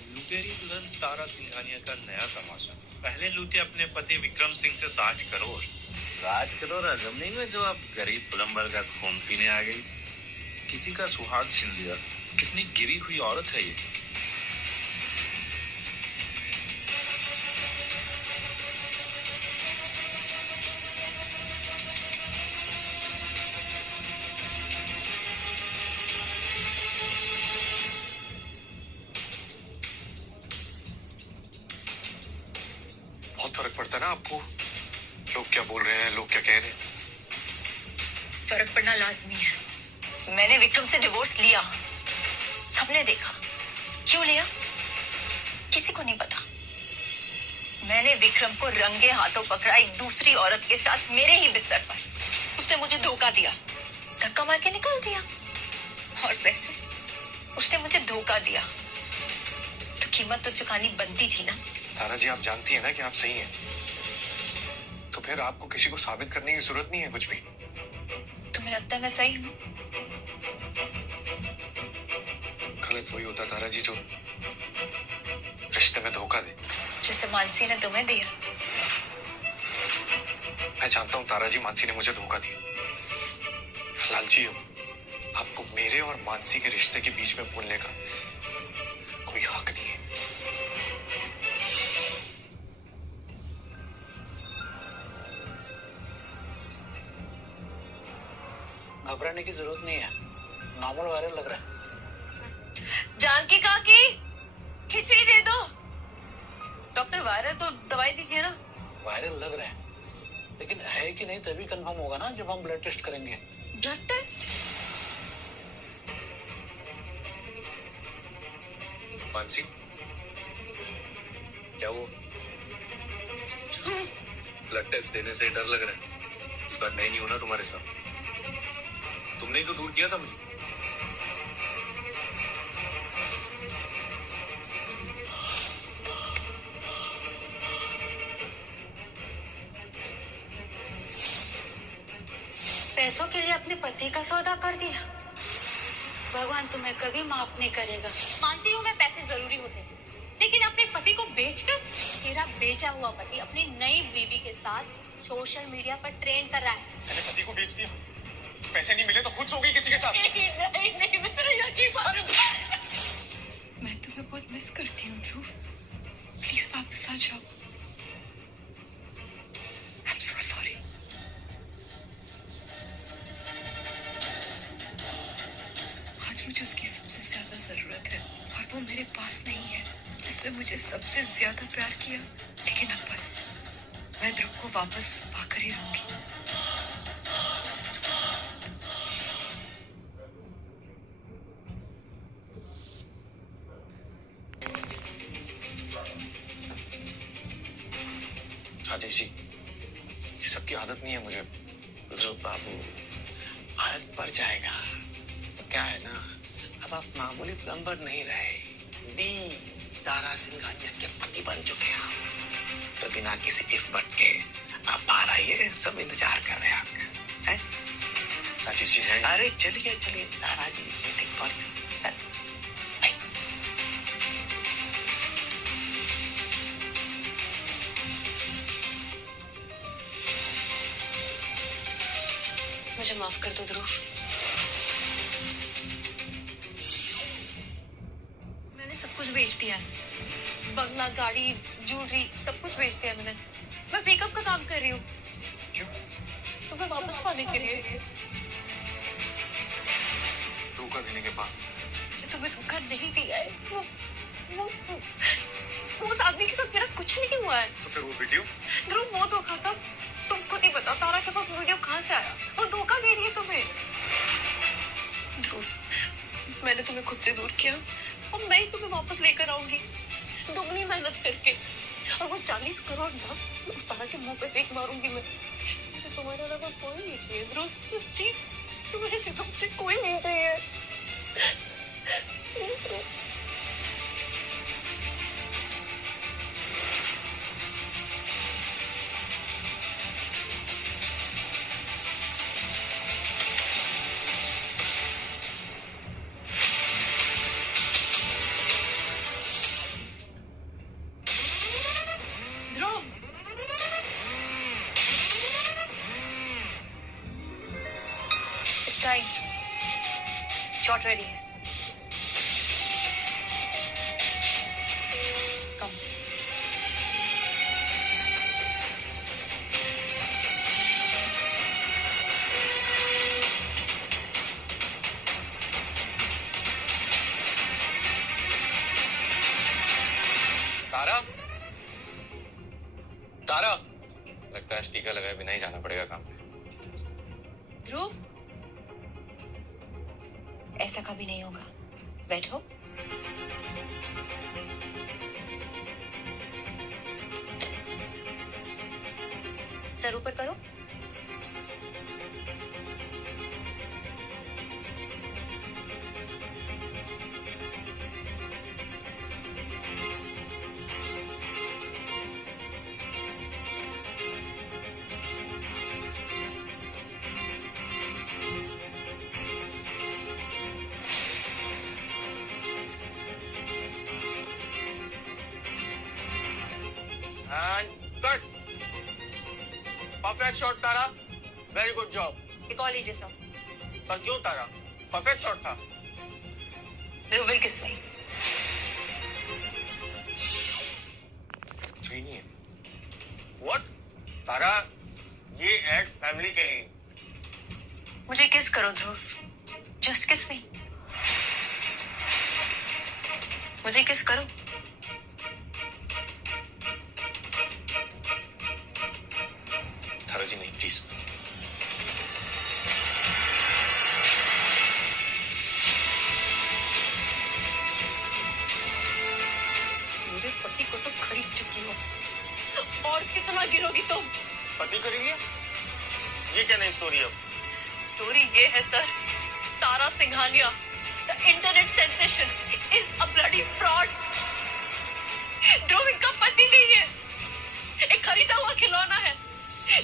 लुटेरी दुल्हन तारा सिंघानिया का नया तमाशा। पहले लूटे अपने पति विक्रम सिंह से 60 करोड़। 60 करोड़ हजम नहीं हुए जो आप गरीब प्लम्बर का खून पीने आ गई। किसी का सुहाग छीन लिया। कितनी गिरी हुई औरत है ये। बहुत फर्क पड़ता है ना आपको, लोग क्या बोल रहे हैं, लोग क्या कह रहे हैं। फर्क पड़ना लाजमी है। मैंने विक्रम से डिवोर्स लिया, सबने देखा। क्यों लिया किसी को नहीं पता। मैंने विक्रम को रंगे हाथों पकड़ा एक दूसरी औरत के साथ मेरे ही बिस्तर पर। उसने मुझे धोखा दिया, धक्का मार के निकाल दिया। और वैसे उसने मुझे धोखा दिया तो कीमत तो चुकानी बनती थी ना। तारा जी, आप जानती है ना कि आप सही हैं, तो फिर आपको किसी को साबित करने की जरूरत नहीं है कुछ भी। तुम्हें लगता है मैं सही हूँ? गलत वही होता तारा जी जो रिश्ते में धोखा दे, जैसे मानसी ने तुम्हें दिया। मैं जानता हूँ तारा जी, मानसी ने मुझे धोखा दिया। लालची हो, आपको मेरे और मानसी के रिश्ते के बीच में बोलने का कोई हक नहीं है। घबराने की जरूरत नहीं है, नॉर्मल वायरल लग रहा है। जानकी काकी, खिचड़ी दे दो। डॉक्टर वायरल तो दवाई दीजिए ना। वायरल लग रहा है, लेकिन है कि नहीं तभी कंफर्म होगा ना जब हम ब्लड टेस्ट करेंगे। Blood test? मानसी, क्या वो ब्लड टेस्ट देने से डर लग रहा है? इस बार मैं नहीं हूं ना तुम्हारे साथ। तुमने ही तो दूर किया था मुझे। पैसों के लिए अपने पति का सौदा कर दिया। भगवान तुम्हें कभी माफ नहीं करेगा। मानती हूँ मैं पैसे जरूरी होते हैं, लेकिन अपने पति को बेचकर तेरा बेचा हुआ पति अपनी नई बीवी के साथ सोशल मीडिया पर ट्रेंड कर रहा है। मैंने पति को बेच दिया, पैसे नहीं मिले तो खुद सो गई किसी के साथ। नहीं, मेरा यकीन मानो। मैं तुम्हें बहुत मिस करती हूँ ध्रुव, प्लीज वापस आ जाओ। I am so sorry. आज मुझे उसकी सबसे ज्यादा जरूरत है और वो मेरे पास नहीं है, जिसने मुझे सबसे ज्यादा प्यार किया। लेकिन अब बस मैं ध्रुव को वापस पाकर ही रहूंगी। राजेश जी, ये सबकी आदत नहीं है मुझे। जो बाबू, आदत पड़ जाएगा। क्या है ना, अब आप मामूली प्लम्बर नहीं रहे, डी तारा सिंघानिया के पति बन चुके हैं। तो बिना किसी इफ बट के आप बाहर आइए, सब इंतजार कर रहे हैं आपका। आशीष जी हैं। अरे चलिए चलिए तारा जी इस मीटिंग पर। मुझे माफ कर दो ध्रुव। मैंने सब कुछ बेच दिया है, बंगला, गाड़ी, ज्वेलरी, सब कुछ बेच दिया मैंने। मैं मेकअप का काम कर रही हूँ। क्यों? तुम्हें वापस पाने के लिए। धोखा देने के बाद? मुझे तुम्हें धोखा नहीं दिया है। वो उस आदमी के साथ मेरा कुछ नहीं हुआ है। तो फिर वो वीडियो? ध्रुव वो धोखा था, तुम खुद ही बताओ तारा के पास वीडियो कहाँ से आया? वो धोखा दे रही है तुम्हें। ध्रुव, मैंने तुम्हें खुद से दूर किया और मैं ही तुम्हें वापस लेकर आऊंगी, दुगनी मेहनत करके। और वो 40 करोड़ ना उस तारा के मुंह पे फेंक मारूंगी मैं। मुझे तुम्हारे अलावा कोई नहीं चाहिए ध्रुव, सच्ची। तुम्हारे सिवा मुझे कोई नहीं चाहिए। Please Dhruv. Time shot ready है। कम। तारा, तारा, लगता है टीका लगाए बिना ही जाना पड़ेगा काम पे। ध्रुव, ऐसा कभी नहीं होगा। बैठो। सर ऊपर करो। कट। परफेक्ट शॉट तारा, वेरी गुड जॉब। एक और लीजिए सर। पर क्यों तारा, परफेक्ट शॉट था। ध्रुव विल किस में। सही नहीं है। व्हाट? तारा, ये एड फैमिली के लिए। मुझे किस करो ध्रुव, जस्ट किस में। मुझे किस करो। तारा जी नहीं, प्लीज। मेरे पति को तो खरीद चुकी हो, और कितना गिरोगी तुम? पति खरीद लिया? ये क्या नई स्टोरी है? स्टोरी ये है sir, Tara Singhania, the internet sensation, is a bloody fraud. Dhruv इनका पति नहीं है, एक खरीदा हुआ खिलौना है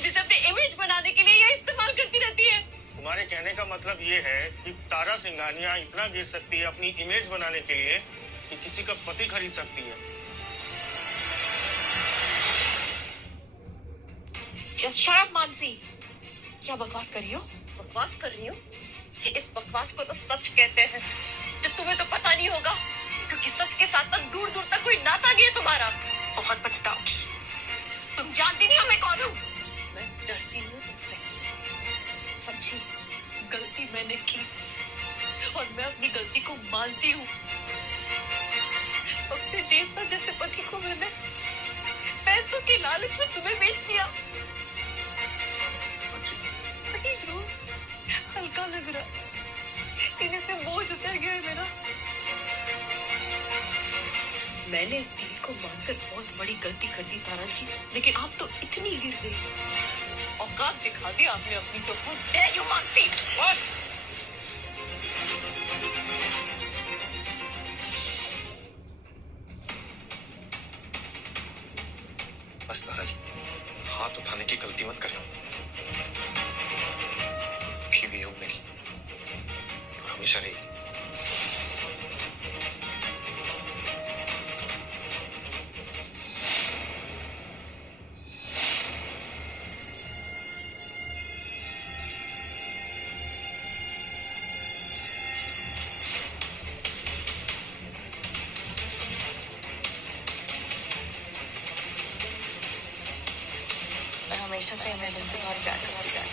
जिसे अपनी इमेज बनाने के लिए ये इस्तेमाल करती रहती है। तुम्हारे कहने का मतलब ये है कि तारा सिंघानिया इतना गिर सकती है अपनी इमेज बनाने के लिए कि किसी का पति खरीद सकती है। Just shut up, Mansi. क्या बकवास कर रही हो? बकवास कर रही हूँ? इस बकवास को तो सच कहते हैं, जो तुम्हें तो पता नहीं होगा, क्योंकि सच के साथ तक दूर दूर तक कोई नाता नहीं है तुम्हारा। बहुत पछताओगी। तुम जानती नहीं हो मैं कौन हूँ। मैं डरती हूँ तुमसे। समझी, गलती मैंने की और मैं अपनी गलती को मानती हूँ। अपने देवता जैसे पति को मैंने पैसों के लालच में तुम्हें बेच दिया। हल्का लग रहा, सीने से बोझ उतर गया है मेरा। मैंने इस डील को मानकर बहुत बड़ी गलती कर दी तारा जी, लेकिन आप तो इतनी गिर गई। औकात दिखा दी आपने अपनी तो। How dare you, Mansi? बस। बस तारा जी, हाथ उठाने की गलती मत करना। भी हो मेरी। हमेशा रही। मैं हमेशा से इमरजेंसी बहुत प्यार करती हूँ।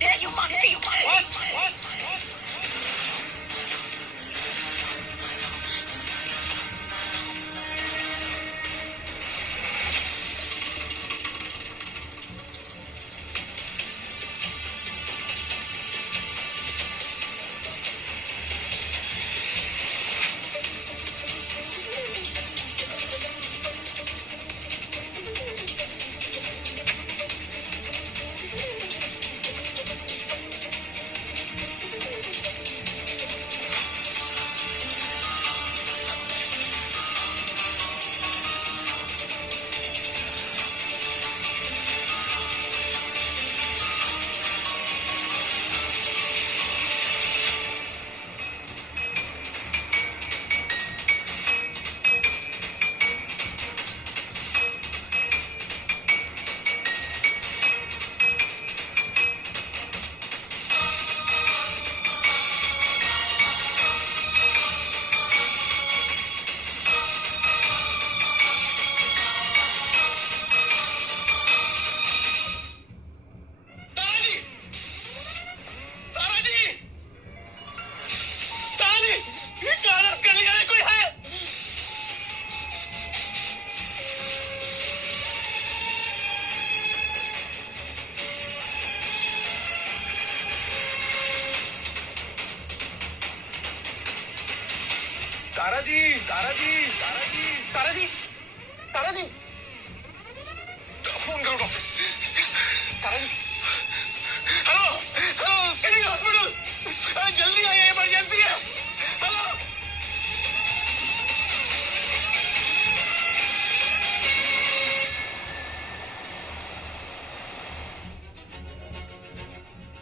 Dare you, Mansi? Tara ji, Tara ji, Tara ji, Tara ji, Tara ji, phone करो doctor. Tara ji, hello, hello, city hospital, जल्दी आइए, इमरजेंसी है। हेलो,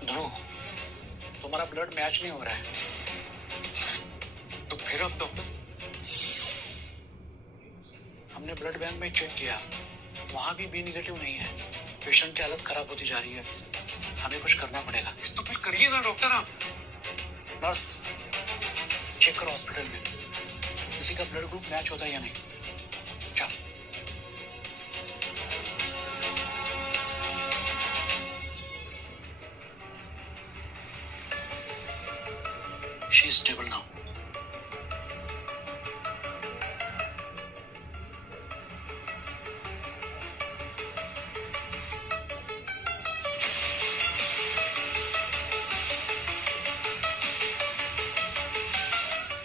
ध्रुव, तुम्हारा ब्लड मैच नहीं हो रहा है। तो फिर अब डॉक्टर? हमने ब्लड बैंक में चेक किया, वहां भी बी निगेटिव नहीं है। पेशेंट की हालत खराब होती जा रही है, हमें कुछ करना पड़ेगा। तो फिर करिए ना डॉक्टर आप। नर्स, चेक करो हॉस्पिटल में किसी का ब्लड ग्रुप मैच होता है या नहीं। चल। She is stable now.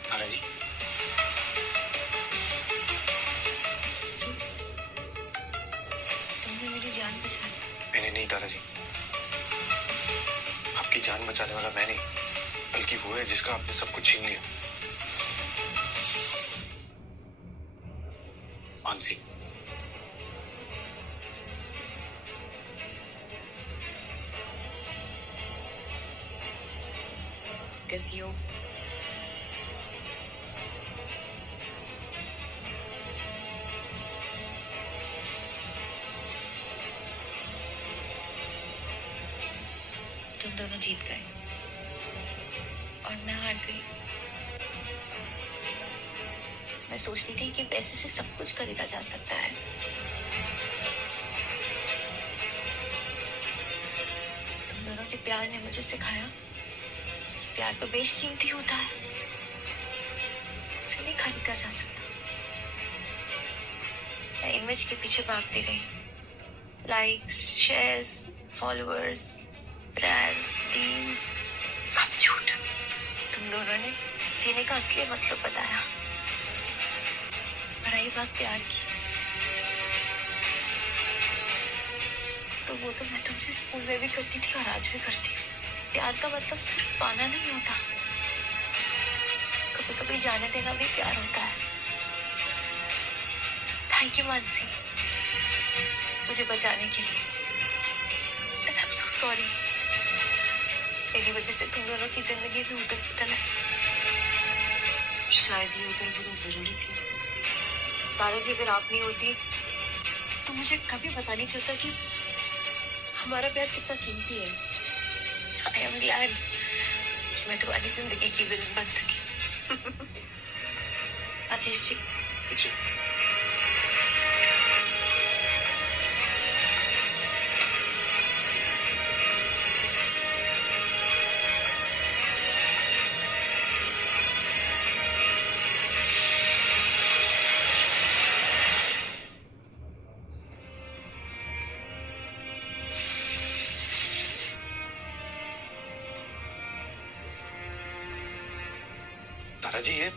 Tara ji, तुमने मेरी जान बचाई। मैंने नहीं तारा जी, आपकी जान बचाने वाला मैं नहीं, बल्कि वो है जिसका आपने सब कुछ छीन लिया। Mansi, Guess you. तुम दोनों जीत गए और मैं हार गई। मैं सोचती थी कि पैसे से सब कुछ खरीदा जा सकता है, तुम दोनों के प्यार ने मुझे सिखाया कि प्यार तो बेशकीमती होता है, उसे नहीं खरीदा जा सकता। मैं इमेज के पीछे भागती रही, likes, shares, followers, brands, deals, सब झूठ। तुम दोनों ने जीने का असली मतलब बताया। और रही बात प्यार की, तो वो तो मैं तुमसे स्कूल में भी करती थी और आज भी करती हूँ। प्यार का मतलब सिर्फ पाना नहीं होता, कभी कभी जाने देना भी प्यार होता है। थैंक यू मानसी, मुझे बचाने के लिए। And I'm so sorry, मेरी वजह से तुम दोनों की जिंदगी में उथल पुथल है। शायद ये उथल पुथल जरूरी थी। तारा जी, अगर आप नहीं होती तो मुझे कभी पता नहीं चलता कि हमारा प्यार कितना कीमती है। आई एम ग्लैड कि मैं तुम्हारी जिंदगी की विलन बन सकी। आशीष जी, जी तारा जी, ये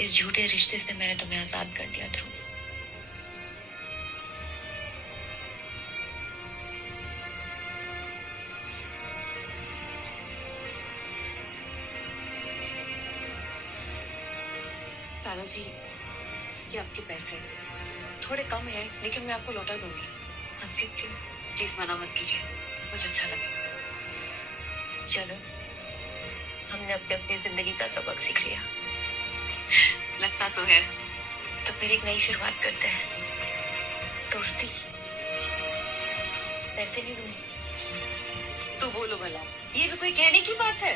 इस झूठे रिश्ते से मैंने तुम्हें आजाद कर दिया ध्रुव। तारा जी, ये आपके पैसे थोड़े कम है, लेकिन मैं आपको लौटा दूंगी। मानसी प्लीज, प्लीज मना मत कीजिए, मुझे अच्छा लगेगा। चलो हमने अपनी अपनी जिंदगी का सबक सीख लिया। लगता तो है। तो फिर एक नई शुरुआत करते हैं। दोस्ती, पैसे नहीं दूंगी। तो बोलो भला, ये भी कोई कहने की बात है?